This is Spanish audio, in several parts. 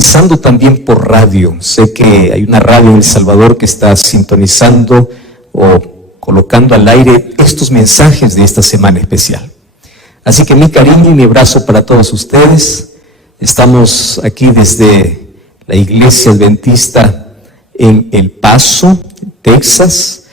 sintonizando también por radio. Sé que hay una radio en El Salvador que está sintonizando o colocando al aire estos mensajes de esta semana especial. Así que mi cariño y mi abrazo para todos ustedes. Estamos aquí desde la Iglesia Adventista en El Paso, Texas,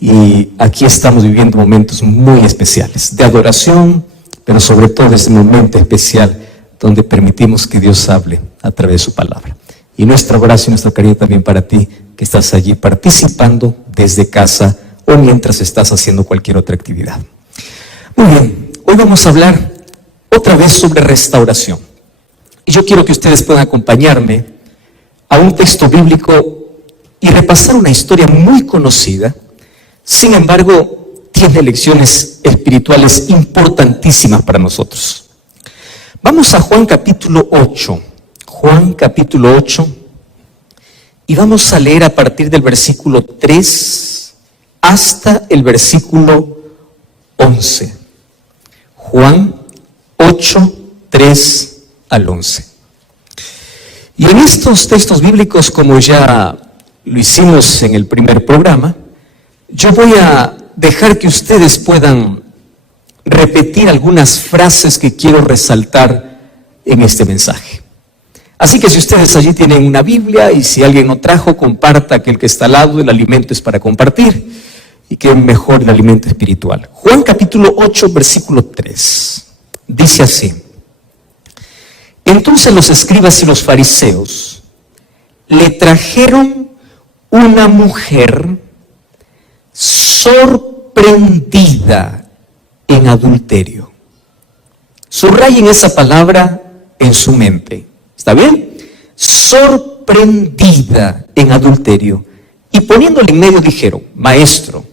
y aquí estamos viviendo momentos muy especiales de adoración, pero sobre todo este momento especial donde permitimos que Dios hable a través de su palabra. Y nuestro abrazo y nuestro cariño también para ti que estás allí participando desde casa o mientras estás haciendo cualquier otra actividad. Muy bien, hoy vamos a hablar otra vez sobre restauración. Y yo quiero que ustedes puedan acompañarme a un texto bíblico y repasar una historia muy conocida. Sin embargo, tiene lecciones espirituales importantísimas para nosotros. Vamos a Juan capítulo 8. Juan capítulo 8. Y vamos a leer a partir del versículo 3 hasta el versículo 11. Juan 8, 3 al 11. Y en estos textos bíblicos, como ya lo hicimos en el primer programa, yo voy a dejar que ustedes puedan repetir algunas frases que quiero resaltar en este mensaje. Así que si ustedes allí tienen una Biblia y si alguien no trajo, comparta que el que está al lado, el alimento es para compartir y que mejor el alimento espiritual. Juan capítulo 8, versículo 3. Dice así: Entonces los escribas y los fariseos le trajeron una mujer sorprendida en adulterio. Subrayen esa palabra en su mente. ¿Está bien? Sorprendida en adulterio. Y poniéndole en medio dijeron: Maestro,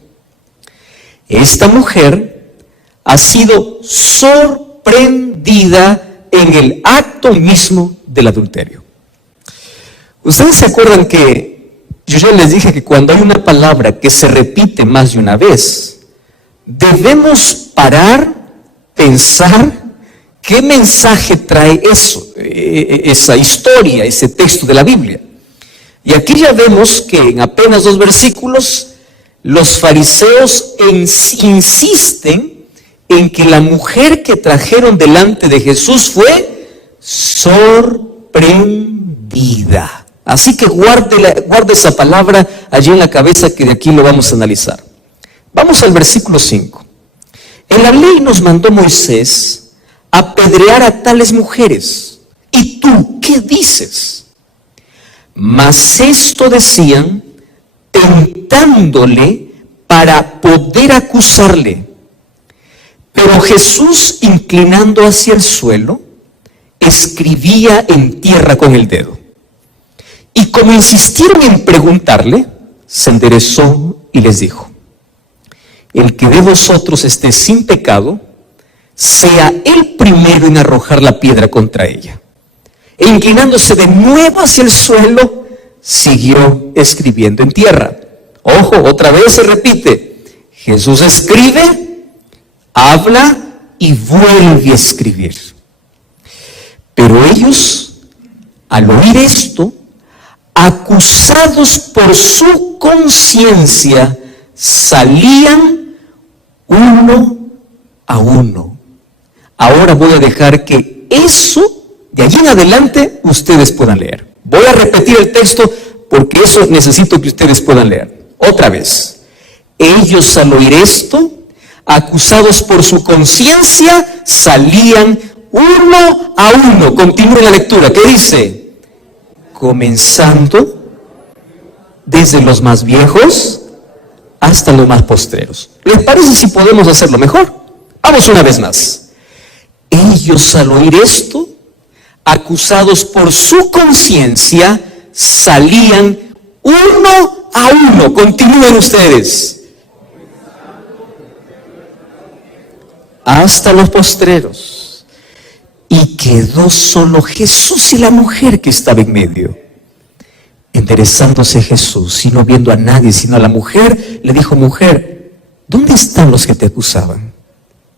esta mujer ha sido sorprendida en el acto mismo del adulterio. ¿Ustedes se acuerdan que yo ya les dije que cuando hay una palabra que se repite más de una vez, debemos parar, pensar qué mensaje trae eso, esa historia, ese texto de la Biblia? Y aquí ya vemos que en apenas 2 versículos, los fariseos insisten en que la mujer que trajeron delante de Jesús fue sorprendida. Así que guarde esa palabra allí en la cabeza, que de aquí lo vamos a analizar. Vamos al versículo 5. En la ley nos mandó Moisés apedrear a tales mujeres. ¿Y tú qué dices? Mas esto decían, tentándole para poder acusarle. Pero Jesús, inclinando hacia el suelo, escribía en tierra con el dedo. Y como insistieron en preguntarle, se enderezó y les dijo: El que de vosotros esté sin pecado, sea el primero en arrojar la piedra contra ella. E inclinándose de nuevo hacia el suelo, siguió escribiendo en tierra. Ojo, otra vez se repite. Jesús escribe, habla y vuelve a escribir. Pero ellos, al oír esto, acusados por su conciencia, salían uno a uno. Ahora voy a dejar que eso, de allí en adelante, ustedes puedan leer. Voy a repetir el texto porque eso necesito que ustedes puedan leer. Otra vez. Ellos, al oír esto, acusados por su conciencia, salían uno a uno. Continúe la lectura. ¿Qué dice? Comenzando desde los más viejos hasta los más postreros. ¿Les parece si podemos hacerlo mejor? Vamos una vez más. Ellos, al oír esto, acusados por su conciencia, salían uno a uno. Continúen ustedes. Hasta los postreros. Y quedó solo Jesús y la mujer que estaba en medio. Enderezándose Jesús y no viendo a nadie sino a la mujer, le dijo: Mujer, ¿dónde están los que te acusaban?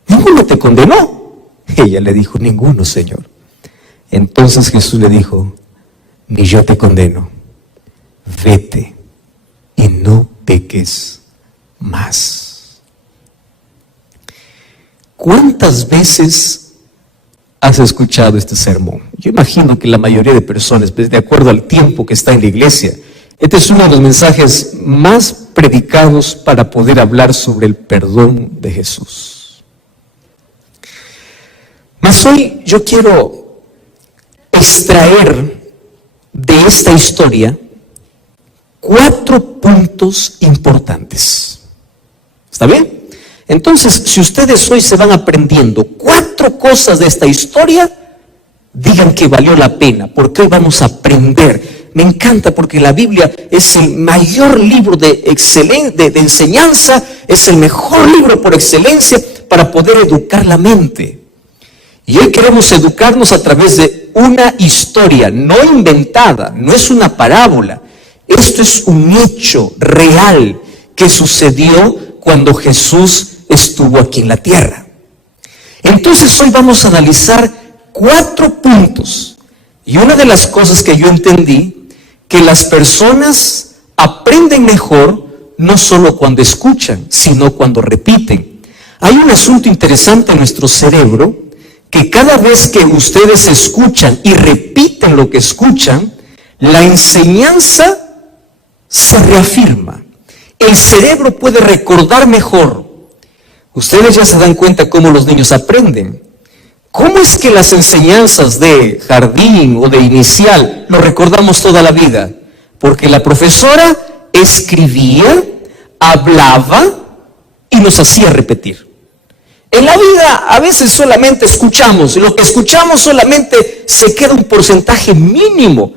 ¿Ninguno te condenó? Ella le dijo: Ninguno, Señor. Entonces Jesús le dijo: ni yo te condeno. Vete y no peques más. ¿Cuántas veces has escuchado este sermón? Yo imagino que la mayoría de personas, pues, de acuerdo al tiempo que está en la iglesia, este es uno de los mensajes más predicados para poder hablar sobre el perdón de Jesús. Mas hoy yo quiero extraer de esta historia 4 puntos importantes. ¿Está bien? Entonces, si ustedes hoy se van aprendiendo 4 cosas de esta historia, digan que valió la pena, porque hoy vamos a aprender. Me encanta porque la Biblia es el mayor libro de enseñanza, es el mejor libro por excelencia para poder educar la mente. Y hoy queremos educarnos a través de una historia no inventada, no es una parábola. Esto es un hecho real que sucedió cuando Jesús estuvo aquí en la tierra. Entonces hoy vamos a analizar 4 puntos. Y una de las cosas que yo entendí, que las personas aprenden mejor no solo cuando escuchan, sino cuando repiten. Hay un asunto interesante en nuestro cerebro, que cada vez que ustedes escuchan y repiten lo que escuchan, la enseñanza se reafirma. El cerebro puede recordar mejor. Ustedes ya se dan cuenta cómo los niños aprenden. ¿Cómo es que las enseñanzas de jardín o de inicial lo recordamos toda la vida? Porque la profesora escribía, hablaba y nos hacía repetir. En la vida a veces solamente escuchamos, y lo que escuchamos solamente se queda un porcentaje mínimo.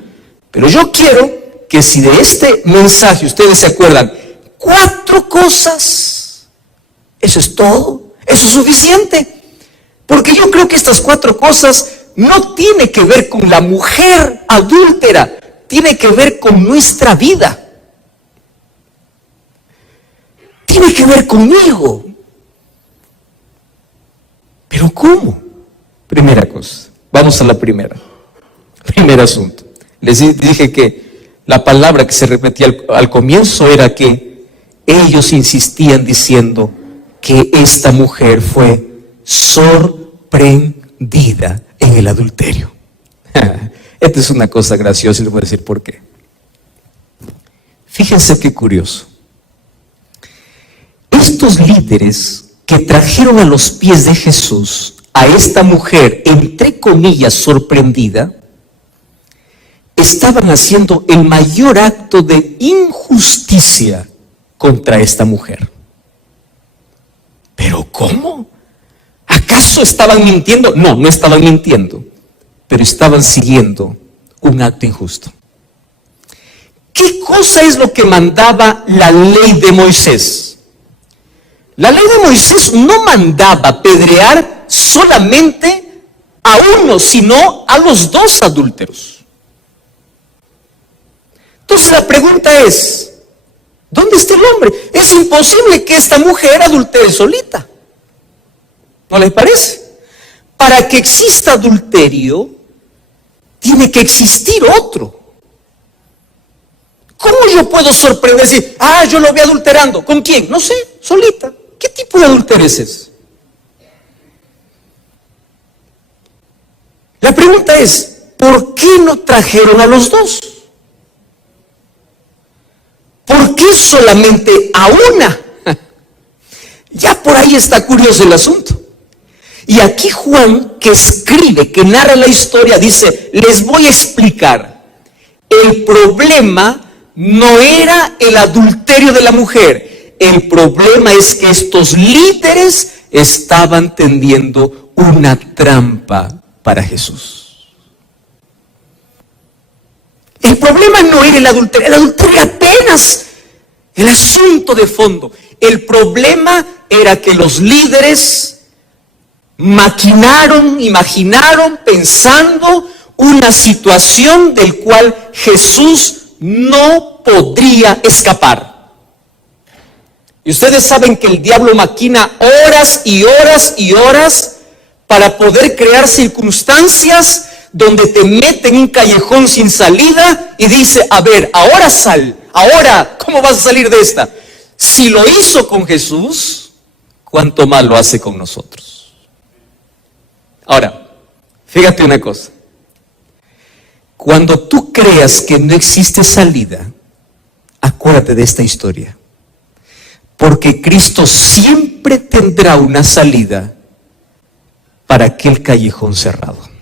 Pero yo quiero que si de este mensaje ustedes se acuerdan 4 cosas, eso es todo, eso es suficiente. Porque yo creo que estas 4 cosas no tienen que ver con la mujer adúltera, tiene que ver con nuestra vida. Tiene que ver conmigo. ¿Pero cómo? Primera cosa, vamos a la primera. Primer asunto. Les dije que la palabra que se repetía al comienzo era que ellos insistían diciendo que esta mujer fue sorprendida en el adulterio. Esta es una cosa graciosa y les voy a decir por qué. Fíjense qué curioso. Estos líderes que trajeron a los pies de Jesús a esta mujer, entre comillas, sorprendida, estaban haciendo el mayor acto de injusticia contra esta mujer. ¿Pero cómo? ¿Acaso estaban mintiendo? No, no estaban mintiendo, pero estaban siguiendo un acto injusto. ¿Qué cosa es lo que mandaba la ley de Moisés? La ley de Moisés no mandaba apedrear solamente a uno, sino a los 2 adúlteros. Entonces la pregunta es, ¿dónde está el hombre? Es imposible que esta mujer adultere solita. ¿No les parece? Para que exista adulterio, tiene que existir otro. ¿Cómo yo puedo sorprender? Decir, yo lo vi adulterando. ¿Con quién? No sé, solita. ¿Qué tipo de adulterio es ese? La pregunta es, ¿por qué no trajeron a los 2? ¿Por qué solamente a una? Ya por ahí está curioso el asunto. Y aquí Juan, que escribe, que narra la historia, dice, les voy a explicar. El problema no era el adulterio de la mujer. El problema es que estos líderes estaban tendiendo una trampa para Jesús. El problema no era el adulterio apenas el asunto de fondo. El problema era que los líderes imaginaron, pensando una situación del cual Jesús no podría escapar. Y ustedes saben que el diablo maquina horas y horas y horas para poder crear circunstancias donde te mete en un callejón sin salida y dice, a ver, ahora sal, ahora, ¿cómo vas a salir de esta? Si lo hizo con Jesús, ¿cuánto más lo hace con nosotros? Ahora, fíjate una cosa. Cuando tú creas que no existe salida, acuérdate de esta historia. Porque Cristo siempre tendrá una salida para aquel callejón cerrado.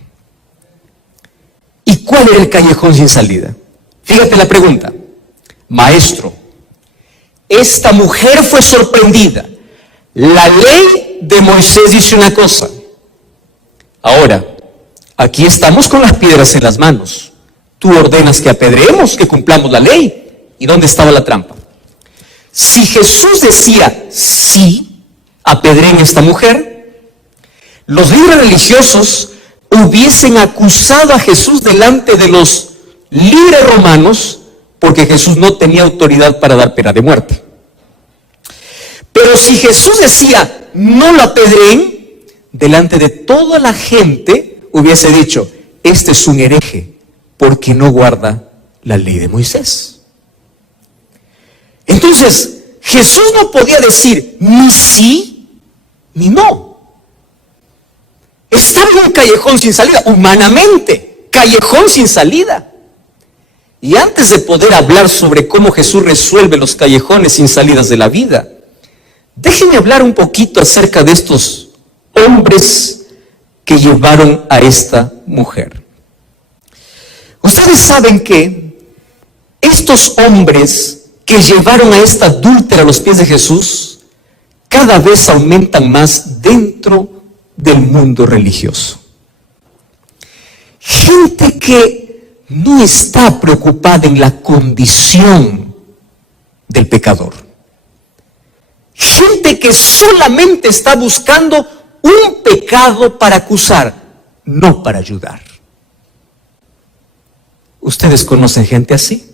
¿Y cuál era el callejón sin salida? Fíjate la pregunta. Maestro, esta mujer fue sorprendida. La ley de Moisés dice una cosa. Ahora, aquí estamos con las piedras en las manos. Tú ordenas que apedreemos, que cumplamos la ley. ¿Y dónde estaba la trampa? Si Jesús decía, sí, apedreen a esta mujer, los líderes religiosos hubiesen acusado a Jesús delante de los líderes romanos, porque Jesús no tenía autoridad para dar pena de muerte. Pero si Jesús decía, no lo apedreen, delante de toda la gente hubiese dicho, este es un hereje, porque no guarda la ley de Moisés. Entonces, Jesús no podía decir ni sí ni no. Estaba en un callejón sin salida, humanamente, callejón sin salida. Y antes de poder hablar sobre cómo Jesús resuelve los callejones sin salidas de la vida, déjenme hablar un poquito acerca de estos hombres que llevaron a esta mujer. Ustedes saben que estos hombres que llevaron a esta adúltera a los pies de Jesús, cada vez aumentan más dentro del mundo religioso. Gente que no está preocupada en la condición del pecador. Gente que solamente está buscando un pecado para acusar, no para ayudar. ¿Ustedes conocen gente así?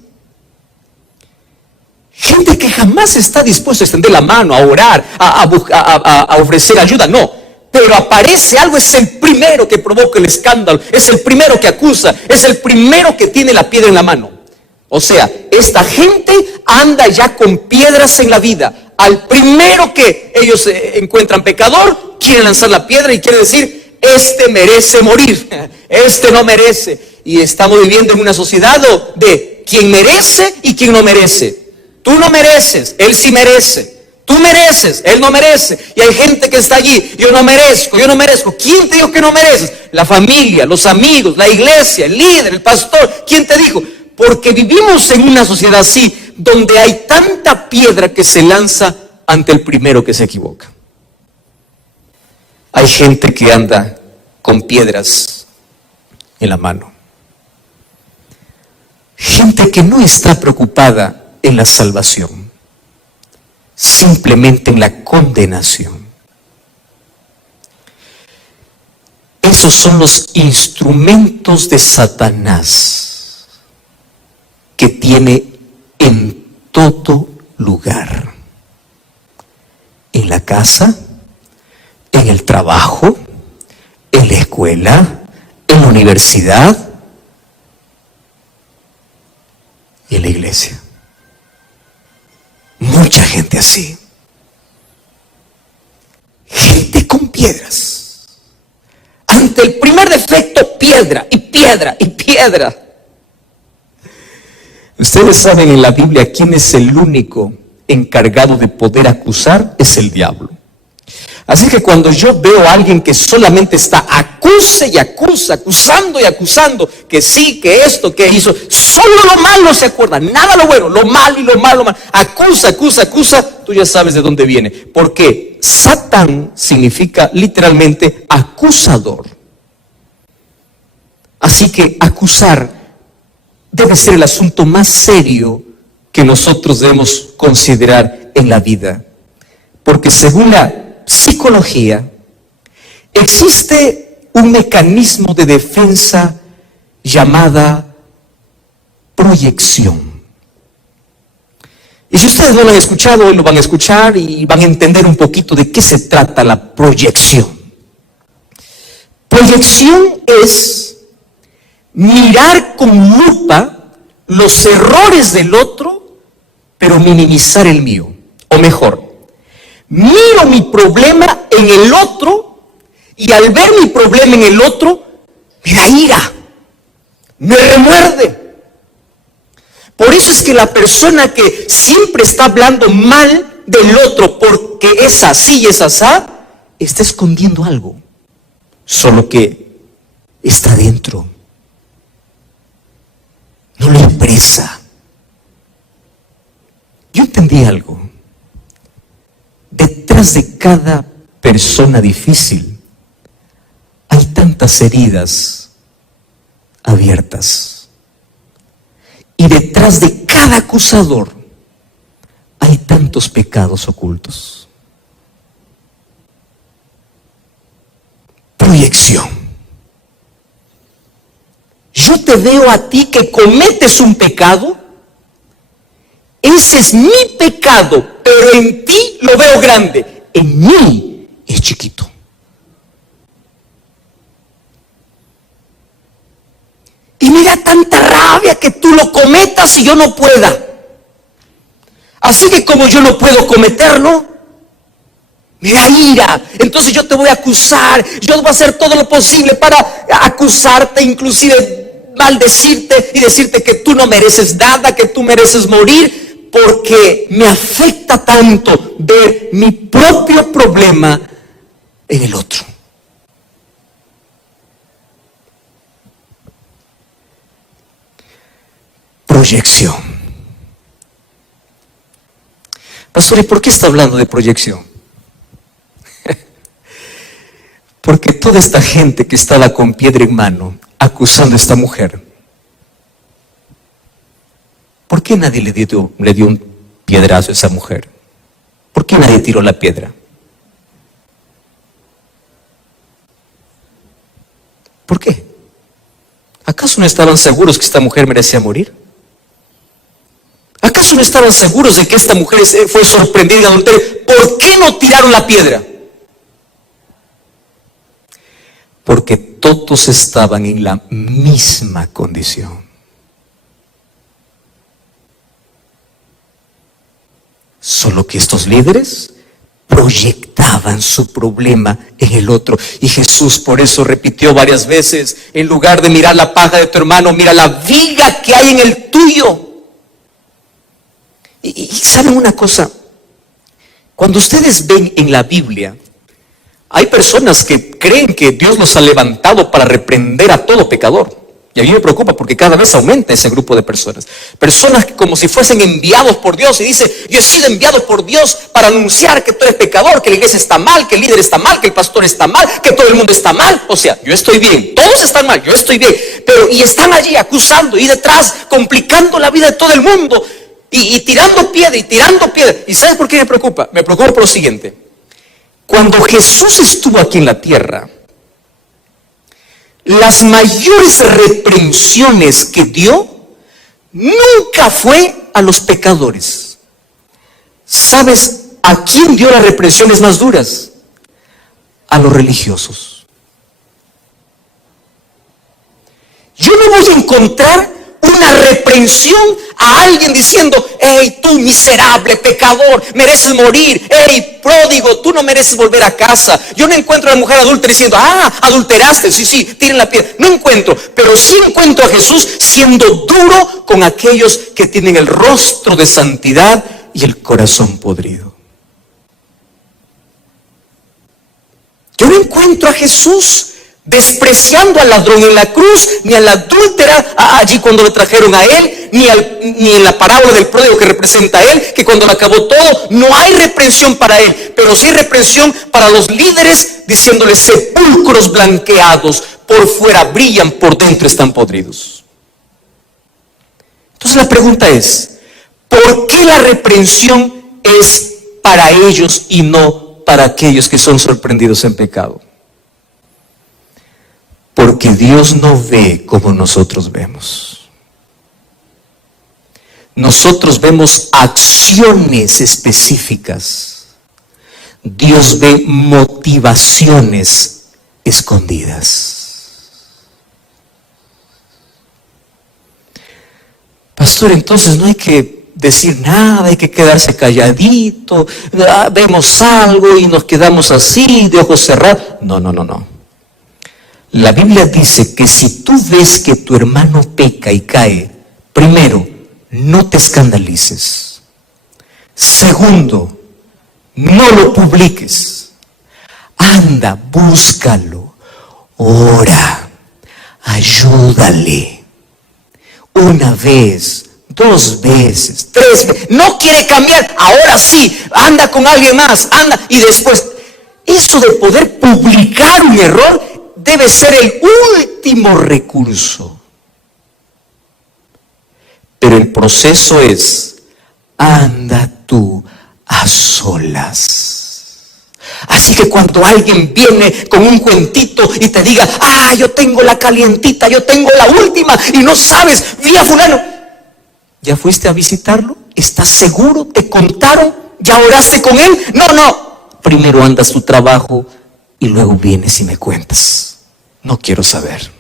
Gente que jamás está dispuesta a extender la mano, a orar, a ofrecer ayuda, no. Pero aparece algo, es el primero que provoca el escándalo, es el primero que acusa, es el primero que tiene la piedra en la mano. O sea, esta gente anda ya con piedras en la vida. Al primero que ellos encuentran pecador, quieren lanzar la piedra y quieren decir, este merece morir, este no merece. Y estamos viviendo en una sociedad de quien merece y quien no merece. Tú no mereces, él sí merece. Tú mereces, él no merece. Y hay gente que está allí, yo no merezco, yo no merezco. ¿Quién te dijo que no mereces? La familia, los amigos, la iglesia, el líder, el pastor. ¿Quién te dijo? Porque vivimos en una sociedad así, donde hay tanta piedra que se lanza ante el primero que se equivoca. Hay gente que anda con piedras en la mano. Gente que no está preocupada en la salvación, simplemente en la condenación. Esos son los instrumentos de Satanás que tiene en todo lugar. En la casa, en el trabajo, en la escuela, en la universidad y en la iglesia. Mucha gente así. Gente con piedras. Ante el primer defecto, piedra y piedra y piedra. Ustedes saben en la Biblia quién es el único encargado de poder acusar, es el diablo. Así que cuando yo veo a alguien que solamente está acuse y acusa, acusando y acusando, que sí, que esto, que hizo, solo lo malo se acuerda, nada lo bueno, lo malo y lo malo, acusa, acusa, acusa, tú ya sabes de dónde viene. Porque Satán significa literalmente acusador. Así que acusar debe ser el asunto más serio que nosotros debemos considerar en la vida. Porque según la psicología, existe un mecanismo de defensa llamada proyección. Y si ustedes no lo han escuchado, hoy lo van a escuchar y van a entender un poquito de qué se trata la proyección. Proyección es mirar con lupa los errores del otro, pero minimizar el mío. O mejor, miro mi problema en el otro y al ver mi problema en el otro, me da ira, me remuerde. Por eso es que la persona que siempre está hablando mal del otro porque es así y es asá, está escondiendo algo, solo que está dentro, no lo expresa. Yo entendí algo. Detrás de cada persona difícil hay tantas heridas abiertas. Y detrás de cada acusador hay tantos pecados ocultos. Proyección. Yo te veo a ti que cometes un pecado. Ese es mi pecado, pero en ti lo veo grande. En mí es chiquito. Y me da tanta rabia que tú lo cometas y yo no pueda. Así que como yo no puedo cometerlo, me da ira. Entonces yo te voy a acusar. Yo voy a hacer todo lo posible para acusarte, inclusive maldecirte y decirte que tú no mereces nada, que tú mereces morir, porque me afecta tanto ver mi propio problema en el otro. Proyección. Pastor, ¿y por qué está hablando de proyección? Porque toda esta gente que estaba con piedra en mano acusando a esta mujer, ¿por qué nadie le dio un piedrazo a esa mujer? ¿Por qué nadie tiró la piedra? ¿Por qué? ¿Acaso no estaban seguros que esta mujer merecía morir? ¿Acaso no estaban seguros de que esta mujer fue sorprendida en adulterio? ¿Por qué no tiraron la piedra? Porque todos estaban en la misma condición. Solo que estos líderes proyectaban su problema en el otro. Y Jesús por eso repitió varias veces, en lugar de mirar la paja de tu hermano, mira la viga que hay en el tuyo. Y ¿saben una cosa? Cuando ustedes ven en la Biblia, hay personas que creen que Dios los ha levantado para reprender a todo pecador. Y a mí me preocupa porque cada vez aumenta ese grupo de personas. Personas que como si fuesen enviados por Dios y dice, yo he sido enviado por Dios para anunciar que tú eres pecador, que la iglesia está mal, que el líder está mal, que el pastor está mal, que todo el mundo está mal. O sea, yo estoy bien, todos están mal, yo estoy bien. Pero y están allí acusando y detrás complicando la vida de todo el mundo y tirando piedra y tirando piedra. ¿Y sabes por qué me preocupa? Me preocupa por lo siguiente. Cuando Jesús estuvo aquí en la tierra, las mayores reprensiones que dio nunca fue a los pecadores. ¿Sabes a quién dio las reprensiones más duras? A los religiosos. Yo no voy a encontrar una reprensión a alguien diciendo, hey, tú miserable pecador, mereces morir. Hey, pródigo, tú no mereces volver a casa. Yo no encuentro a la mujer adúltera diciendo, adulteraste, sí, tiren la piedra. No encuentro, pero sí encuentro a Jesús siendo duro con aquellos que tienen el rostro de santidad y el corazón podrido. Yo no encuentro a Jesús despreciando al ladrón en la cruz, ni a la adúltera allí cuando le trajeron a él, ni en la parábola del pródigo que representa a él, que cuando lo acabó todo, no hay reprensión para él, pero sí hay reprensión para los líderes, diciéndoles sepulcros blanqueados, por fuera brillan, por dentro están podridos. Entonces la pregunta es, ¿por qué la reprensión es para ellos y no para aquellos que son sorprendidos en pecado? Porque Dios no ve como nosotros vemos. Nosotros vemos acciones específicas. Dios ve motivaciones escondidas. pastor, entonces no hay que decir nada, hay que quedarse calladito, vemos algo y nos quedamos así, de ojos cerrados. No. La Biblia dice que si tú ves que tu hermano peca y cae, primero, no te escandalices. Segundo, no lo publiques. Anda, búscalo, ora, ayúdale. Una vez, 2 veces, 3 veces. No quiere cambiar, ahora sí, anda con alguien más, anda. Y después, eso de poder publicar un error debe ser el último recurso. Pero el proceso es, anda tú a solas. Así que cuando alguien viene con un cuentito y te diga, yo tengo la calientita, yo tengo la última y no sabes, vi a fulano. ¿Ya fuiste a visitarlo? ¿Estás seguro? ¿Te contaron? ¿Ya oraste con él? No. Primero andas tu trabajo y luego vienes y me cuentas. No quiero saber.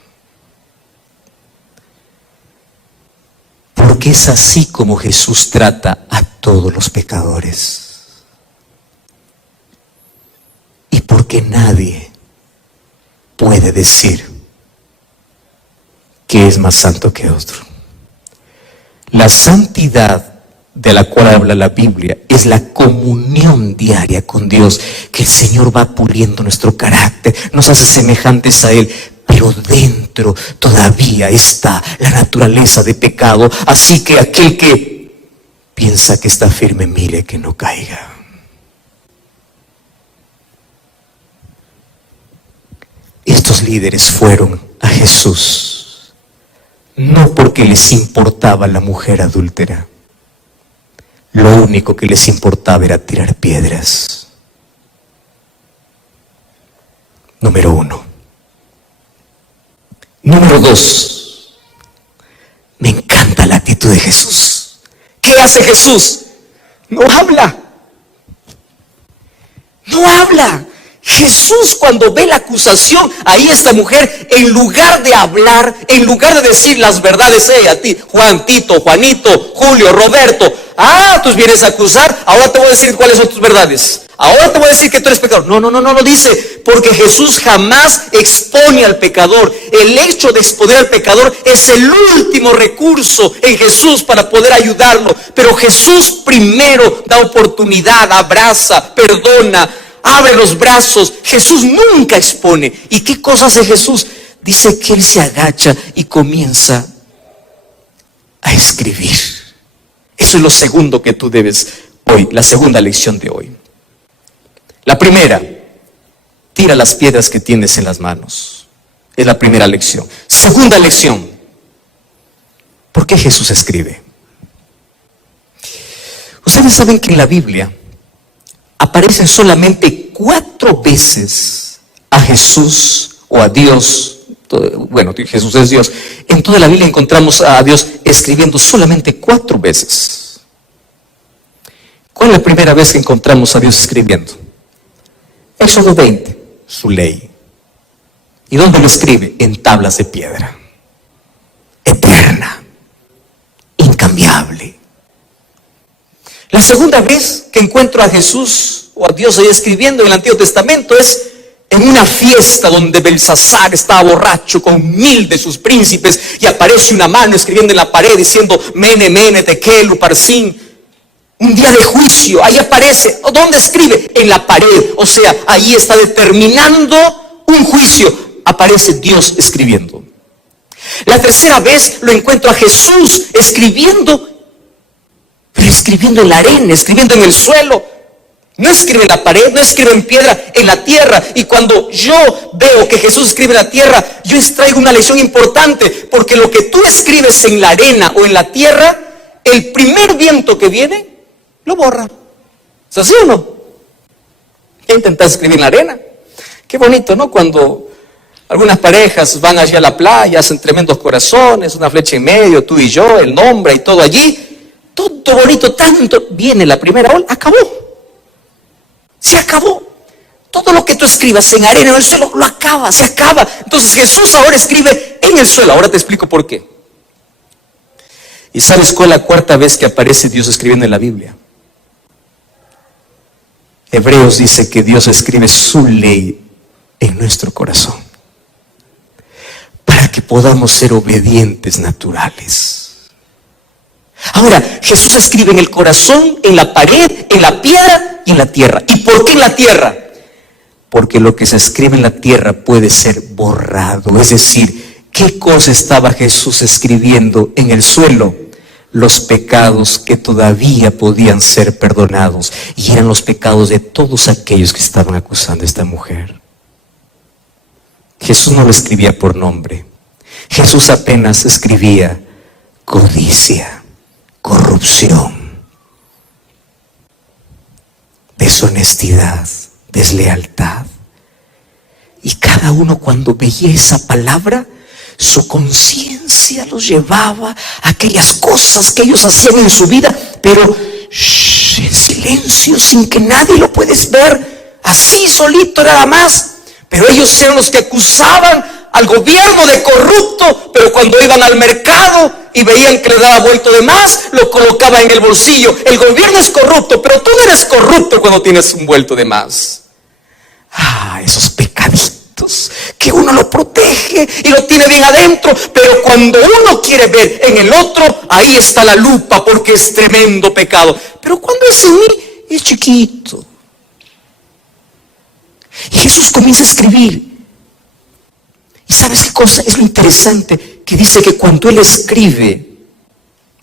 Porque es así como Jesús trata a todos los pecadores. Y porque nadie puede decir que es más santo que otro. La santidad de la cual habla la Biblia es la comunión diaria con Dios, que el Señor va puliendo nuestro carácter, nos hace semejantes a Él, pero dentro todavía está la naturaleza de pecado. Así que aquel que piensa que está firme, mire que no caiga. Estos líderes fueron a Jesús no porque les importaba la mujer adúltera. Lo único que les importaba era tirar piedras. Número 1. Número 2. Me encanta la actitud de Jesús. ¿Qué hace Jesús? No habla. Jesús, cuando ve la acusación, ahí esta mujer, en lugar de hablar, en lugar de decir las verdades, a ti, Juan, Tito, Juanito, Julio, Roberto, tú vienes a acusar, ahora te voy a decir cuáles son tus verdades. Ahora te voy a decir que tú eres pecador. No lo dice, porque Jesús jamás expone al pecador. El hecho de exponer al pecador es el último recurso en Jesús para poder ayudarlo. Pero Jesús primero da oportunidad, abraza, perdona, abre los brazos. Jesús nunca expone. ¿Y qué cosa hace Jesús? Dice que Él se agacha y comienza a escribir. Eso es lo segundo que tú debes hoy, la segunda lección de hoy. La primera, tira las piedras que tienes en las manos. Es la primera lección. Segunda lección, ¿por qué Jesús escribe? Ustedes saben que en la Biblia aparecen solamente 4 veces a Jesús o a Dios. Bueno, Jesús es Dios. En toda la Biblia encontramos a Dios escribiendo solamente 4 veces. ¿Cuál es la primera vez que encontramos a Dios escribiendo? Éxodo 20, su ley. ¿Y dónde lo escribe? En tablas de piedra. Eterna. Incambiable. La segunda vez que encuentro a Jesús o a Dios ahí escribiendo en el Antiguo Testamento es en una fiesta donde Belsasar estaba borracho con 1000 de sus príncipes y aparece una mano escribiendo en la pared diciendo Mene, Mene, Tekel, Uparsin. Un día de juicio, ahí aparece. ¿Dónde escribe? En la pared. O sea, ahí está determinando un juicio. Aparece Dios escribiendo. La tercera vez lo encuentro a Jesús escribiendo, pero escribiendo en la arena, escribiendo en el suelo. No escribe en la pared, no escribe en piedra, en la tierra. Y cuando yo veo que Jesús escribe en la tierra, yo extraigo una lección importante, porque lo que tú escribes en la arena o en la tierra, el primer viento que viene lo borra. ¿Es así o no? ¿Qué intentas escribir en la arena? Qué bonito, ¿no? Cuando algunas parejas van allí a la playa, hacen tremendos corazones, una flecha en medio, tú y yo, el nombre y todo allí. Todo bonito, tanto. Viene la primera ola, acabó. Se acabó. Todo lo que tú escribas en arena o en el suelo, lo acaba, se acaba. Entonces Jesús ahora escribe en el suelo. Ahora te explico por qué. ¿Y sabes cuál es la cuarta vez que aparece Dios escribiendo en la Biblia? Hebreos dice que Dios escribe su ley en nuestro corazón para que podamos ser obedientes naturales. Ahora, Jesús escribe en el corazón, en la pared, en la piedra y en la tierra. ¿Y por qué en la tierra? Porque lo que se escribe en la tierra puede ser borrado. Es decir, ¿qué cosa estaba Jesús escribiendo en el suelo? Los pecados que todavía podían ser perdonados. Y eran los pecados de todos aquellos que estaban acusando a esta mujer. Jesús no lo escribía por nombre. Jesús apenas escribía codicia, corrupción, deshonestidad, deslealtad. Y cada uno, cuando veía esa palabra, su conciencia los llevaba a aquellas cosas que ellos hacían en su vida, pero en silencio, sin que nadie lo puedes ver, así solito nada más. Pero ellos eran los que acusaban al gobierno de corrupto, pero cuando iban al mercado y veían que le daba vuelto de más, lo colocaba en el bolsillo. El gobierno es corrupto, pero tú no eres corrupto cuando tienes un vuelto de más. Esos pecaditos que uno lo protege y lo tiene bien adentro, pero cuando uno quiere ver en el otro, ahí está la lupa, porque es tremendo pecado. Pero cuando es en mí, es chiquito. Y Jesús comienza a escribir. ¿Y sabes qué cosa es lo interesante? Que dice que cuando Él escribe,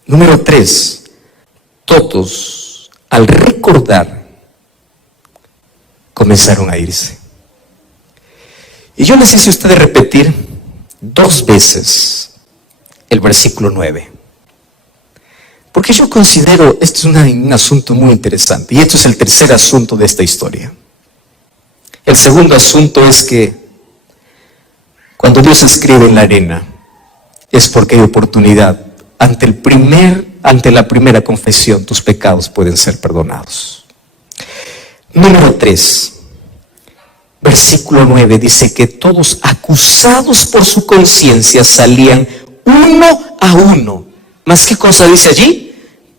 número 3, todos al recordar comenzaron a irse. Y yo les hice a ustedes repetir 2 veces el versículo 9. Porque yo considero, esto es un asunto muy interesante. Y esto es el tercer asunto de esta historia. El segundo asunto es que cuando Dios escribe en la arena, es porque hay oportunidad. Ante la primera confesión, tus pecados pueden ser perdonados. Número 3, versículo 9, dice que todos acusados por su conciencia salían uno a uno. ¿Más qué cosa dice allí?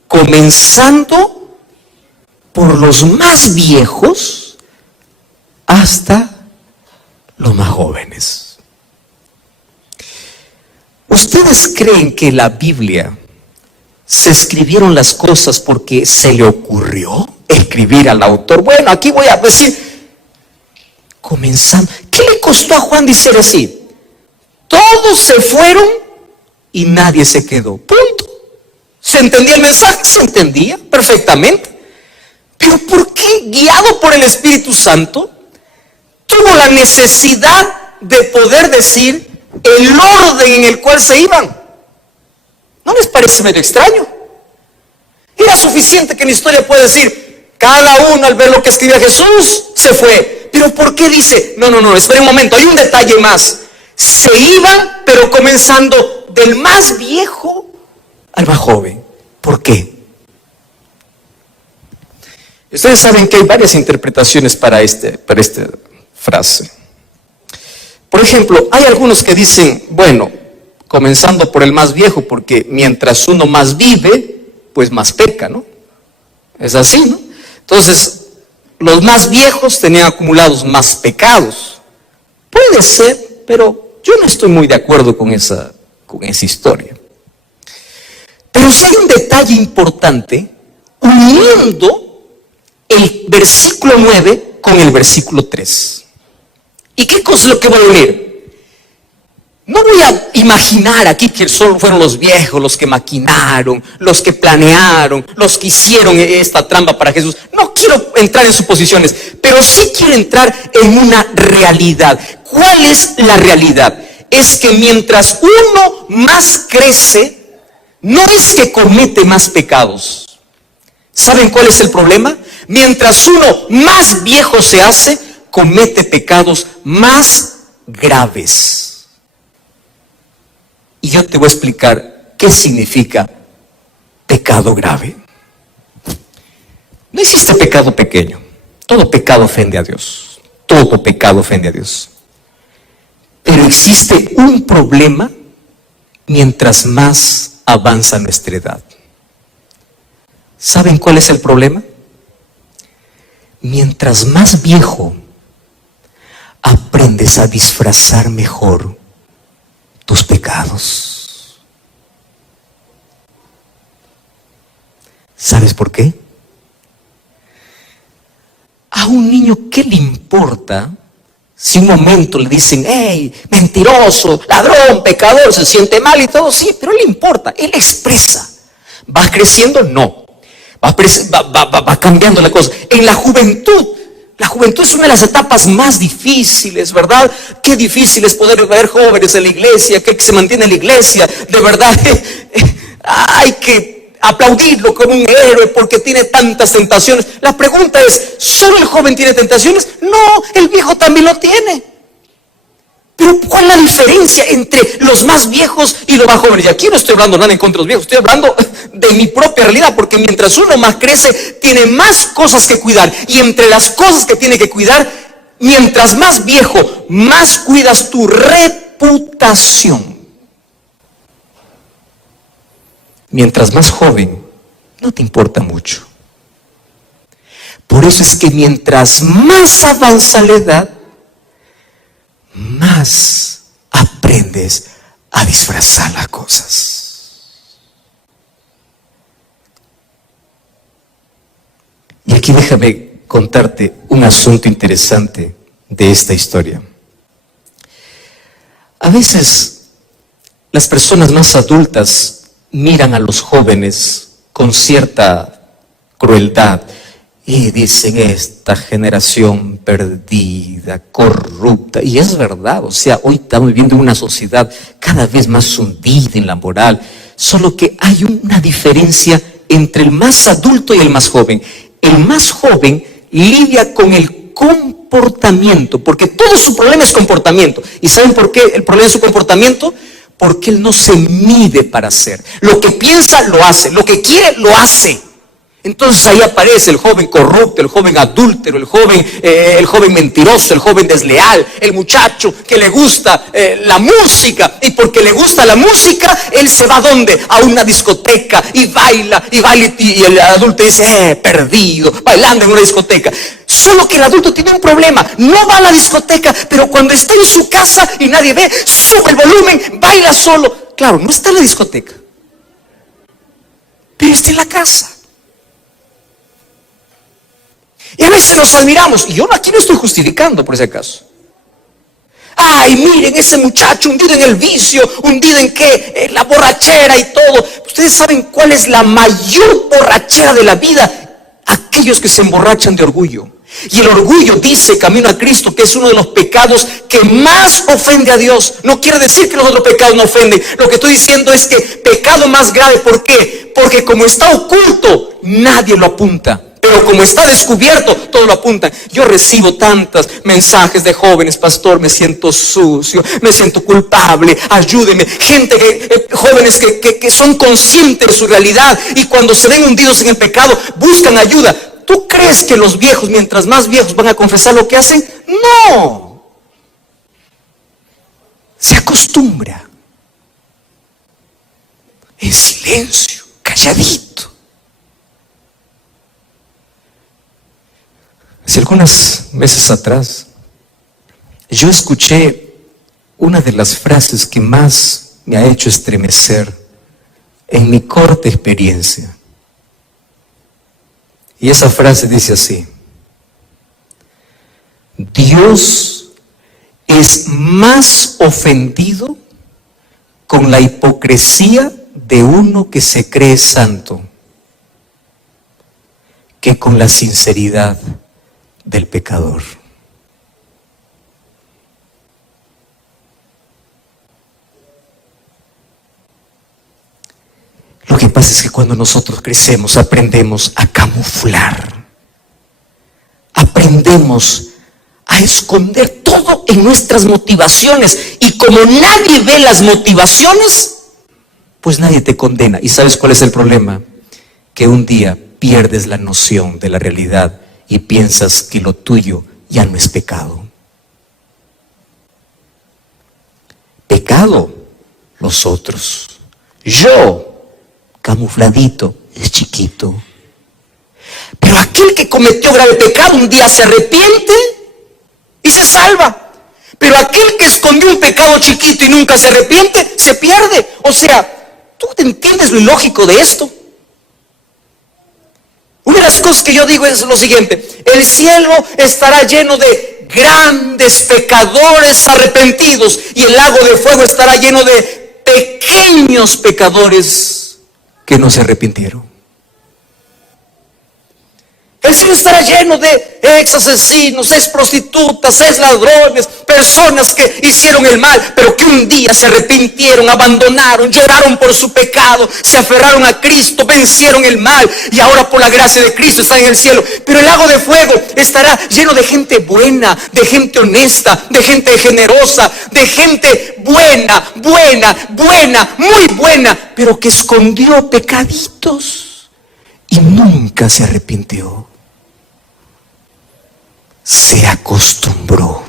Comenzando por los más viejos hasta los más jóvenes. ¿Ustedes creen que la Biblia se escribieron las cosas porque se le ocurrió escribir al autor? Bueno, aquí voy a decir, comenzando. ¿Qué le costó a Juan decir así? Todos se fueron y nadie se quedó. Punto. ¿Se entendía el mensaje? Se entendía perfectamente. Pero ¿por qué, guiado por el Espíritu Santo, tuvo la necesidad de poder decir el orden en el cual se iban? ¿No les parece medio extraño? Era suficiente que la historia puede decir, cada uno al ver lo que escribía Jesús se fue. Pero ¿por qué dice? No, espera un momento, hay un detalle más. Se iban, pero comenzando del más viejo al más joven. ¿Por qué? Ustedes saben que hay varias interpretaciones para esta frase. Por ejemplo, hay algunos que dicen, bueno, comenzando por el más viejo, porque mientras uno más vive, pues más peca, ¿no? Es así, ¿no? Entonces, los más viejos tenían acumulados más pecados. Puede ser, pero yo no estoy muy de acuerdo con esa historia. Pero sí hay un detalle importante uniendo el versículo 9 con el versículo 3. ¿Y qué cosa es lo que voy a unir? No voy a imaginar aquí que solo fueron los viejos los que maquinaron, los que planearon, los que hicieron esta trampa para Jesús. No quiero entrar en suposiciones, pero sí quiero entrar en una realidad. ¿Cuál es la realidad? Es que mientras uno más crece, no es que comete más pecados. ¿Saben cuál es el problema? Mientras uno más viejo se hace, comete pecados más graves. Y yo te voy a explicar qué significa pecado grave. No existe pecado pequeño. Todo pecado ofende a Dios. Todo pecado ofende a Dios. Pero existe un problema mientras más avanza nuestra edad. ¿Saben cuál es el problema? Mientras más viejo, aprendes a disfrazar mejor tus pecados. ¿Sabes por qué? A un niño, ¿qué le importa si un momento le dicen, hey, mentiroso, ladrón, pecador, se siente mal y todo? Sí, pero le importa, él expresa. ¿Va creciendo? No. Va cambiando la cosa. En la juventud es una de las etapas más difíciles, ¿verdad? Qué difícil es poder ver jóvenes en la iglesia, que se mantiene en la iglesia. De verdad, hay que aplaudirlo como un héroe porque tiene tantas tentaciones. La pregunta es, ¿solo el joven tiene tentaciones? No, el viejo también lo tiene. Pero ¿cuál es la diferencia entre los más viejos y los más jóvenes? Y aquí no estoy hablando nada en contra de los viejos, estoy hablando de mi propia realidad, porque mientras uno más crece, tiene más cosas que cuidar. Y entre las cosas que tiene que cuidar, mientras más viejo, más cuidas tu reputación. Mientras más joven, no te importa mucho. Por eso es que mientras más avanza la edad, más aprendes a disfrazar las cosas. Y aquí déjame contarte un asunto interesante de esta historia. A veces las personas más adultas miran a los jóvenes con cierta crueldad y dicen, esta generación perdida, corrupta. Y es verdad, o sea, hoy estamos viviendo en una sociedad cada vez más hundida en la moral. Solo que hay una diferencia entre el más adulto y el más joven. El más joven lidia con el comportamiento, porque todo su problema es comportamiento. ¿Y saben por qué el problema es su comportamiento? Porque él no se mide para hacer. Lo que piensa, lo hace. Lo que quiere, lo hace. Entonces ahí aparece el joven corrupto, el joven adúltero, el joven mentiroso, el joven desleal, el muchacho que le gusta la música, y porque le gusta la música, él se va ¿a dónde? A una discoteca y baila, y el adulto dice, perdido, bailando en una discoteca. Solo que el adulto tiene un problema, no va a la discoteca, pero cuando está en su casa y nadie ve, sube el volumen, baila solo. Claro, no está en la discoteca, pero está en la casa. Y a veces nos admiramos, y yo aquí no estoy justificando por ese acaso. Ay, miren ese muchacho hundido en el vicio, hundido en qué, en la borrachera y todo. Ustedes saben cuál es la mayor borrachera de la vida, aquellos que se emborrachan de orgullo. Y el orgullo, dice Camino a Cristo, que es uno de los pecados que más ofende a Dios. No quiere decir que los otros pecados no ofenden. Lo que estoy diciendo es que pecado más grave, ¿por qué? Porque como está oculto, nadie lo apunta. Pero como está descubierto, todos lo apuntan. Yo recibo tantos mensajes de jóvenes, pastor, me siento sucio, me siento culpable, ayúdeme. Jóvenes que son conscientes de su realidad y cuando se ven hundidos en el pecado, buscan ayuda. ¿Tú crees que los viejos, mientras más viejos, van a confesar lo que hacen? No. Se acostumbra. En silencio, calladito. Hace algunos meses atrás, yo escuché una de las frases que más me ha hecho estremecer en mi corta experiencia. Y esa frase dice así: Dios es más ofendido con la hipocresía de uno que se cree santo que con la sinceridad del pecador. Lo que pasa es que cuando nosotros crecemos, aprendemos a camuflar, aprendemos a esconder todo en nuestras motivaciones, y como nadie ve las motivaciones, pues nadie te condena. ¿Y sabes cuál es el problema? Que un día pierdes la noción de la realidad y piensas que lo tuyo ya no es pecado. Pecado, los otros. Yo camufladito, es chiquito. Pero aquel que cometió grave pecado un día se arrepiente y se salva. Pero aquel que escondió un pecado chiquito y nunca se arrepiente, se pierde. O sea, ¿tú te entiendes lo ilógico de esto? Una de las cosas que yo digo es lo siguiente: el cielo estará lleno de grandes pecadores arrepentidos y el lago de fuego estará lleno de pequeños pecadores que no se arrepintieron. El cielo estará lleno de ex asesinos, ex prostitutas, ex ladrones, personas que hicieron el mal, pero que un día se arrepintieron, abandonaron, lloraron por su pecado, se aferraron a Cristo, vencieron el mal y ahora por la gracia de Cristo están en el cielo. Pero el lago de fuego estará lleno de gente buena, de gente honesta, de gente generosa, de gente buena, muy buena, pero que escondió pecaditos y nunca se arrepintió. Se acostumbró.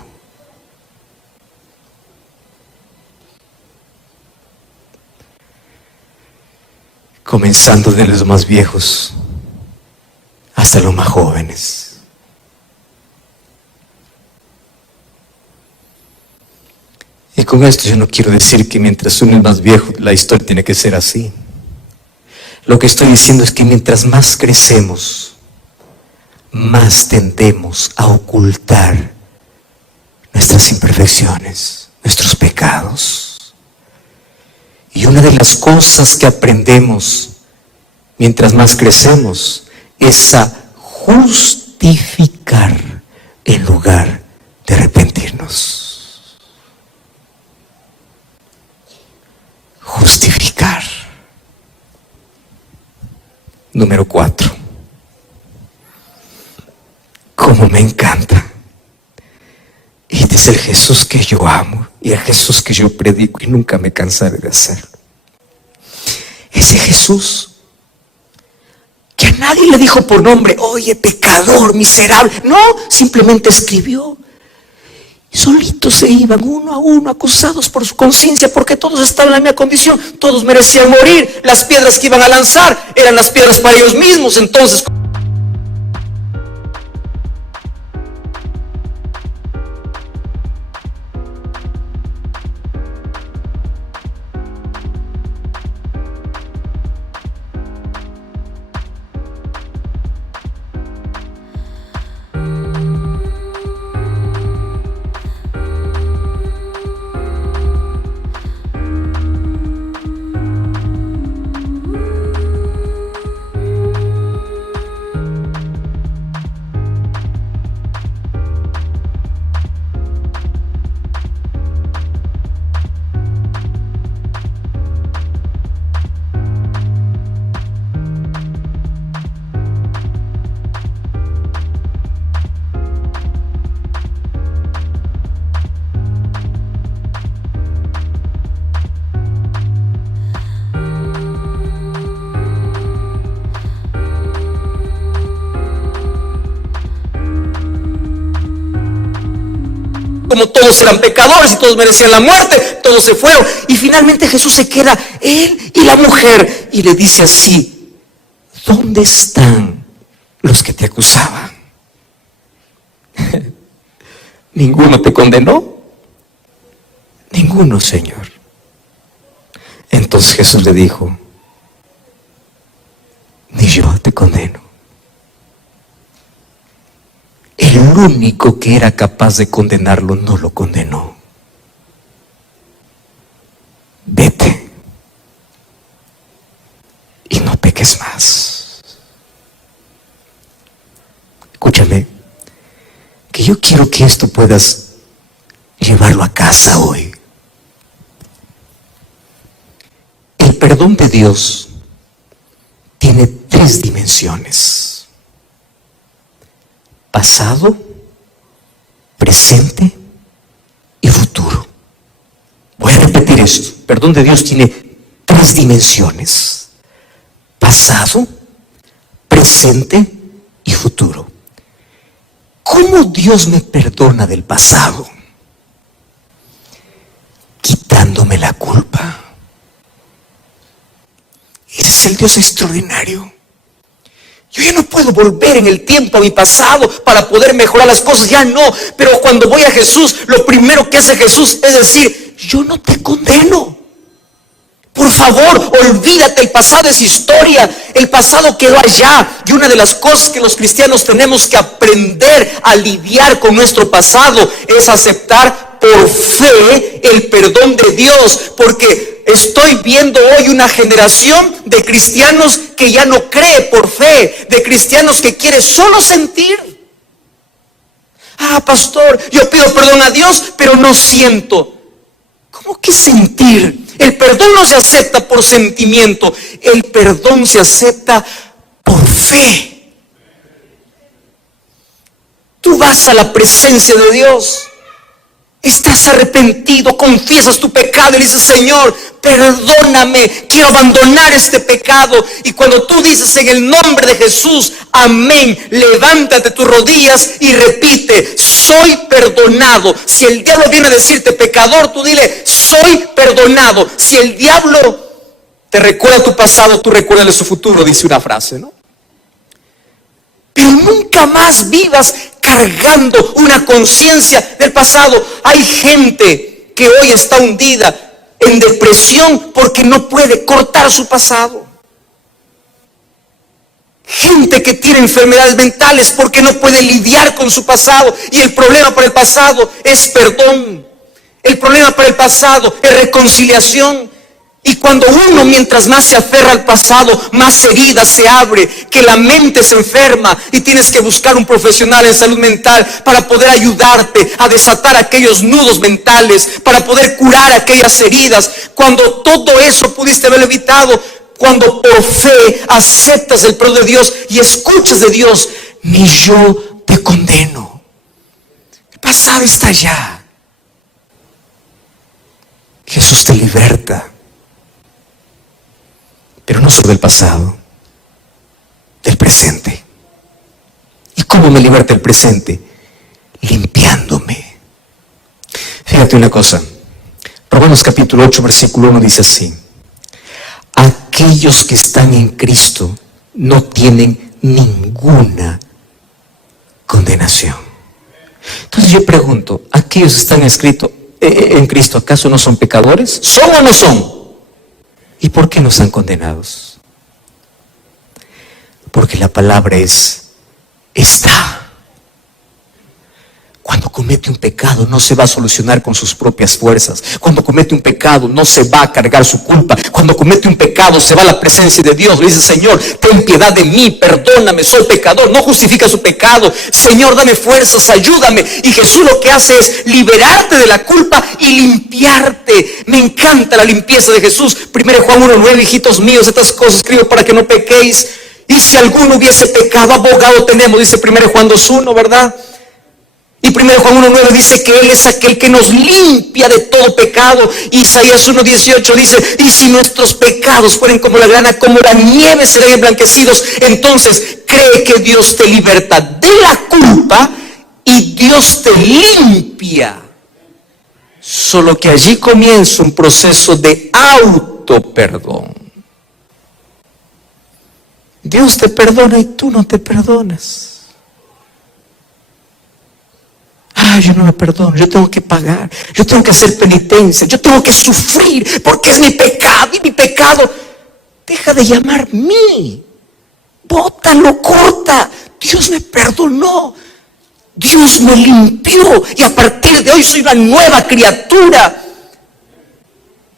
Comenzando de los más viejos hasta los más jóvenes. Y con esto yo no quiero decir que mientras uno es más viejo la historia tiene que ser así. Lo que estoy diciendo es que mientras más crecemos, más tendemos a ocultar nuestras imperfecciones, nuestros pecados. Y una de las cosas que aprendemos mientras más crecemos es a justificar en lugar de arrepentirnos. Justificar. Número 4. Como me encanta. Este es el Jesús que yo amo y el Jesús que yo predico y nunca me cansaré de hacerlo. Ese Jesús que a nadie le dijo por nombre: oye, pecador, miserable. No, simplemente escribió. Y solitos se iban uno a uno, acusados por su conciencia, porque todos estaban en la misma condición, todos merecían morir. Las piedras que iban a lanzar eran las piedras para ellos mismos. Entonces, como todos eran pecadores y todos merecían la muerte, todos se fueron. Y finalmente Jesús se queda, él y la mujer, y le dice así: ¿dónde están los que te acusaban? ¿Ninguno te condenó? Ninguno, Señor. Entonces Jesús le dijo: ni yo te condeno. El único que era capaz de condenarlo no lo condenó. Vete y no peques más. Escúchame, que yo quiero que esto puedas llevarlo a casa hoy. El perdón de Dios tiene 3 dimensiones: pasado, presente y futuro. Voy a repetir esto. Perdón de Dios tiene 3 dimensiones: pasado, presente y futuro. ¿Cómo Dios me perdona del pasado? Quitándome la culpa. Ese es es el Dios extraordinario. Yo ya no puedo volver en el tiempo a mi pasado para poder mejorar las cosas, ya no. Pero cuando voy a Jesús, lo primero que hace Jesús es decir, yo no te condeno. Por favor, olvídate, el pasado es historia, el pasado quedó allá. Y una de las cosas que los cristianos tenemos que aprender a lidiar con nuestro pasado es aceptar por fe el perdón de Dios, porque estoy viendo hoy una generación de cristianos que ya no cree por fe, de cristianos que quiere solo sentir. Ah, pastor, yo pido perdón a Dios, pero no siento. ¿Cómo que sentir? El perdón no se acepta por sentimiento, el perdón se acepta por fe. Tú vas a la presencia de Dios, estás arrepentido, confiesas tu pecado y dices, Señor, perdóname, quiero abandonar este pecado. Y cuando tú dices en el nombre de Jesús, amén, levántate tus rodillas y repite, soy perdonado. Si el diablo viene a decirte pecador, tú dile, soy perdonado. Si el diablo te recuerda tu pasado, tú recuérdale su futuro, dice una frase, ¿no? Pero nunca más vivas cargando una conciencia del pasado. Hay gente que hoy está hundida en depresión porque no puede cortar su pasado. Gente que tiene enfermedades mentales porque no puede lidiar con su pasado. Y el problema para el pasado es perdón. El problema para el pasado es reconciliación. Y cuando uno, mientras más se aferra al pasado, más herida se abre, que la mente se enferma y tienes que buscar un profesional en salud mental para poder ayudarte a desatar aquellos nudos mentales, para poder curar aquellas heridas. Cuando todo eso pudiste haber evitado, cuando por fe aceptas el perdón de Dios y escuchas de Dios, ni yo te condeno. El pasado está allá. Jesús te liberta. Pero no solo del pasado, del presente. ¿Y cómo me liberta el presente? Limpiándome. Fíjate una cosa. Romanos capítulo 8, versículo 1 dice así. Aquellos que están en Cristo no tienen ninguna condenación. Entonces yo pregunto, ¿aquellos que están en Cristo acaso no son pecadores? ¿Son o no son? ¿Y por qué no están condenados? Porque la palabra es, está. Cuando comete un pecado no se va a solucionar con sus propias fuerzas. Cuando comete un pecado no se va a cargar su culpa. Cuando comete un pecado se va a la presencia de Dios. Le dice, Señor, ten piedad de mí, perdóname, soy pecador. No justifica su pecado. Señor, dame fuerzas, ayúdame. Y Jesús lo que hace es liberarte de la culpa y limpiarte. Me encanta la limpieza de Jesús. 1 Juan 1:9, hijitos míos, estas cosas escribo para que no pequéis. Y si alguno hubiese pecado, abogado tenemos, dice 1 Juan 2:1, ¿verdad? Y 1 Juan 1:9 dice que Él es aquel que nos limpia de todo pecado. Isaías 1:18 dice, y si nuestros pecados fueren como la grana, como la nieve, serán emblanquecidos. Entonces cree que Dios te liberta de la culpa y Dios te limpia. Solo que allí comienza un proceso de autoperdón. Dios te perdona y tú no te perdonas. Yo no me perdono, yo tengo que pagar, yo tengo que hacer penitencia, yo tengo que sufrir porque es mi pecado y mi pecado. Deja de llamar mí, bótalo, corta. Dios me perdonó, Dios me limpió y a partir de hoy soy una nueva criatura.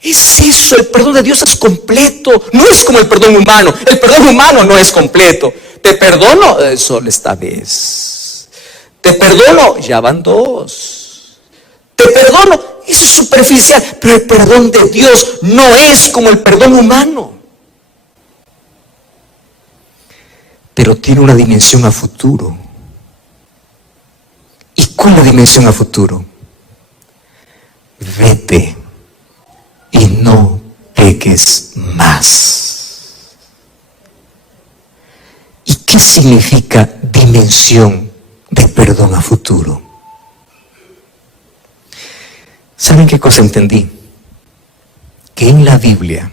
Es eso, el perdón de Dios es completo, no es como el perdón humano. El perdón humano no es completo. Te perdono solo esta vez. Te perdono, ya van dos. Te perdono, eso es superficial. Pero el perdón de Dios no es como el perdón humano. Pero tiene una dimensión a futuro. ¿Y cuál es la dimensión a futuro? Vete y no peques más. ¿Y qué significa dimensión de perdón a futuro? ¿Saben qué cosa entendí? Que en la Biblia,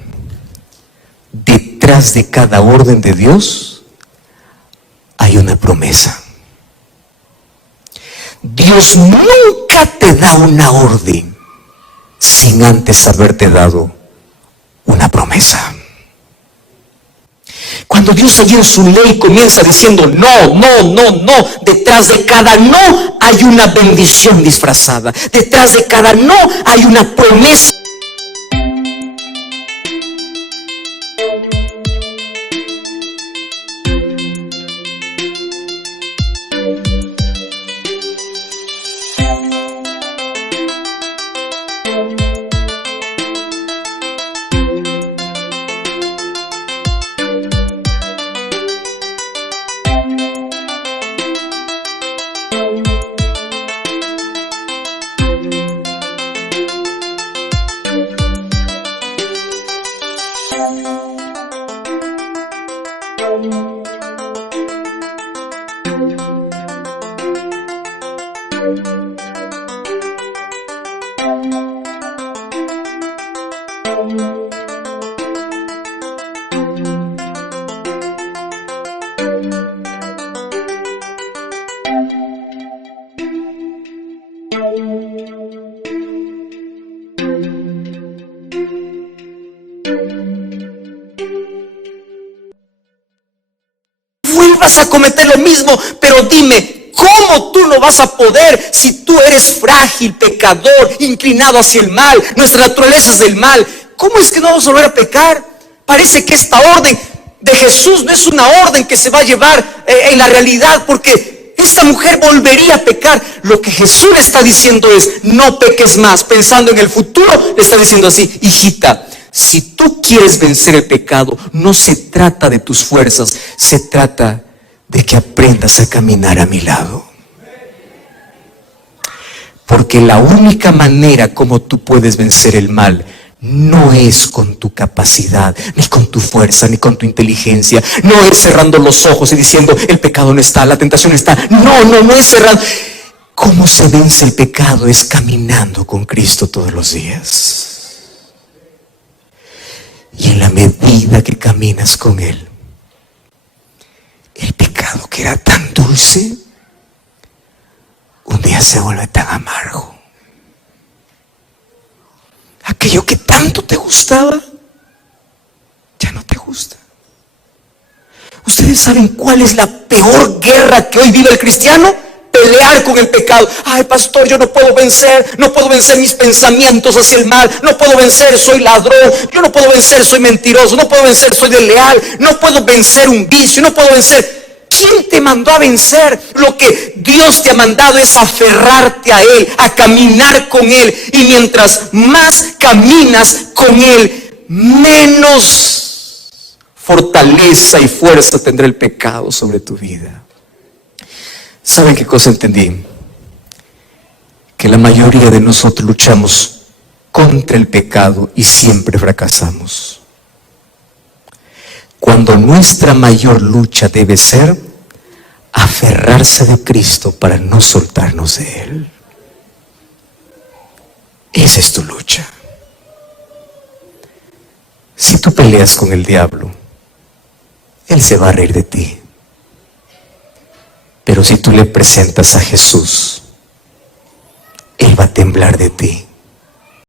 detrás detrás de cada orden de Dios hay una promesa. Dios nunca te da una orden sin antes haberte dado una promesa. Cuando Dios allí en su ley comienza diciendo no, no, no, no, detrás de cada no hay una bendición disfrazada. Detrás de cada no hay una promesa. Vuelvas a cometer lo mismo, pero dime, ¿cómo tú no vas a poder si tú eres frágil, pecador, inclinado hacia el mal? Nuestra naturaleza es del mal. ¿Cómo es que no vamos a volver a pecar? Parece que esta orden de Jesús no es una orden que se va a llevar en la realidad, porque esta mujer volvería a pecar. Lo que Jesús le está diciendo es, no peques más. Pensando en el futuro, le está diciendo así, hijita, si tú quieres vencer el pecado, no se trata de tus fuerzas, se trata de que aprendas a caminar a mi lado. Porque la única manera como tú puedes vencer el mal no es con tu capacidad, ni con tu fuerza, ni con tu inteligencia. No es cerrando los ojos y diciendo, el pecado no está, la tentación está. No es cerrando. ¿Cómo se vence el pecado? Es caminando con Cristo todos los días. Y en la medida que caminas con Él, el pecado que era tan dulce, un día se vuelve tan amargo. Aquello que tanto te gustaba, ya no te gusta. ¿Ustedes saben cuál es la peor guerra que hoy vive el cristiano? Pelear con el pecado. Ay, pastor, yo no puedo vencer mis pensamientos hacia el mal, no puedo vencer, soy ladrón, yo no puedo vencer, soy mentiroso, no puedo vencer, soy desleal, no puedo vencer un vicio, no puedo vencer. ¿Quién te mandó a vencer? Lo que Dios te ha mandado es aferrarte a Él, a caminar con Él. Y mientras más caminas con Él, menos fortaleza y fuerza tendrá el pecado sobre tu vida. ¿Saben qué cosa entendí? Que la mayoría de nosotros luchamos contra el pecado y siempre fracasamos. Cuando nuestra mayor lucha debe ser aferrarse de Cristo para no soltarnos de Él. Esa es tu lucha. Si tú peleas con el diablo, él se va a reír de ti. Pero si tú le presentas a Jesús, Él va a temblar de ti.